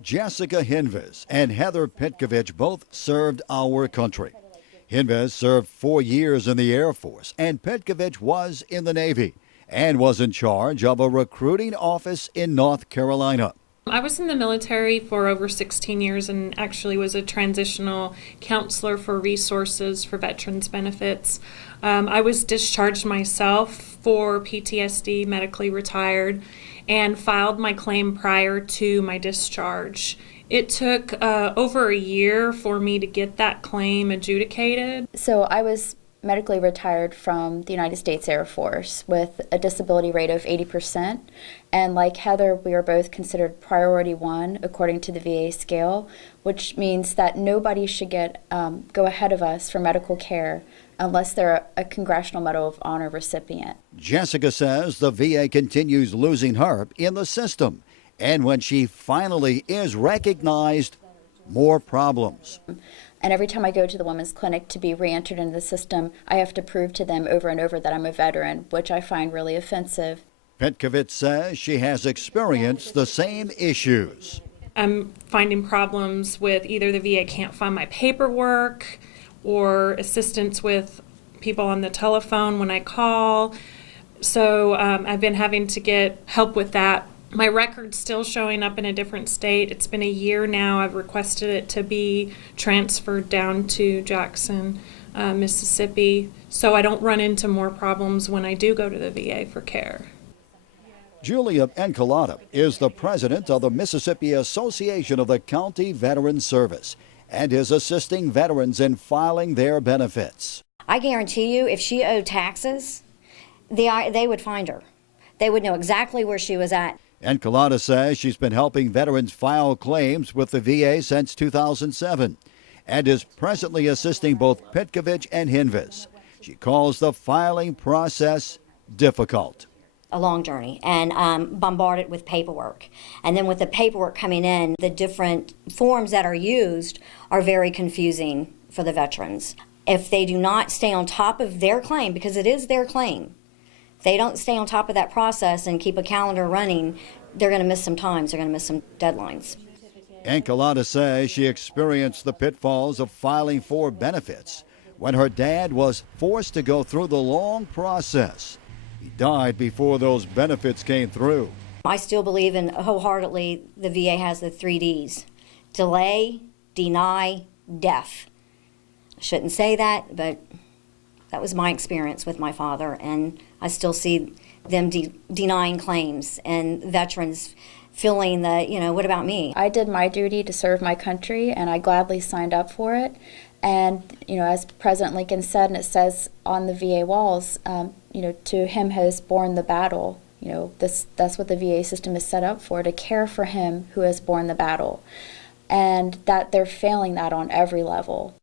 Jessica Hinves and Heather Petkovich both served our country. Hinves served 4 years in the Air Force, and Petkovich was in the Navy and was in charge of a recruiting office in North Carolina. I was in the military for over 16 years and actually was a transitional counselor for resources for veterans benefits. I was discharged myself for PTSD, medically retired, and filed my claim prior to my discharge. It took over a year for me to get that claim adjudicated. So I was medically retired from the United States Air Force with a disability rate of 80%. And like Heather, we are both considered priority 1 according to the VA scale, which means that nobody should go ahead of us for medical care unless they're a Congressional Medal of Honor recipient. Jessica says the VA continues losing her in the system. And when she finally is recognized, more problems. And every time I go to the women's clinic to be re-entered into the system, I have to prove to them over and over that I'm a veteran, which I find really offensive. Petkovich says she has experienced the same issues. I'm finding problems with either the VA can't find my paperwork or assistance with people on the telephone when I call. So I've been having to get help with that. My record's still showing up in a different state. It's been a year now. I've requested it to be transferred down to Jackson, Mississippi, so I don't run into more problems when I do go to the VA for care. Julia Encolada is the president of the Mississippi Association of the County Veterans Service and is assisting veterans in filing their benefits. I guarantee you, if she owed taxes, they would find her. They would know exactly where she was at. Encolada says she's been helping veterans file claims with the VA since 2007 and is presently assisting both Petkovich and Hinves. She calls the filing process difficult. A long journey and bombarded with paperwork. And then with the paperwork coming in, the different forms that are used are very confusing for the veterans. If they do not stay on top of their claim, because it is their claim, if they don't stay on top of that process and keep a calendar running, they're going to miss some times, they're going to miss some deadlines. Encolada says she experienced the pitfalls of filing for benefits when her dad was forced to go through the long process. He died before those benefits came through. I still believe in wholeheartedly the VA has the 3 Ds: delay, deny, death. I shouldn't say that, but that was my experience with my father, and I still see them denying claims and veterans feeling that, what about me? I did my duty to serve my country, and I gladly signed up for it. And, as President Lincoln said, and it says on the VA walls, to him has borne the battle. That's what the VA system is set up for, to care for him who has borne the battle. And that they're failing that on every level.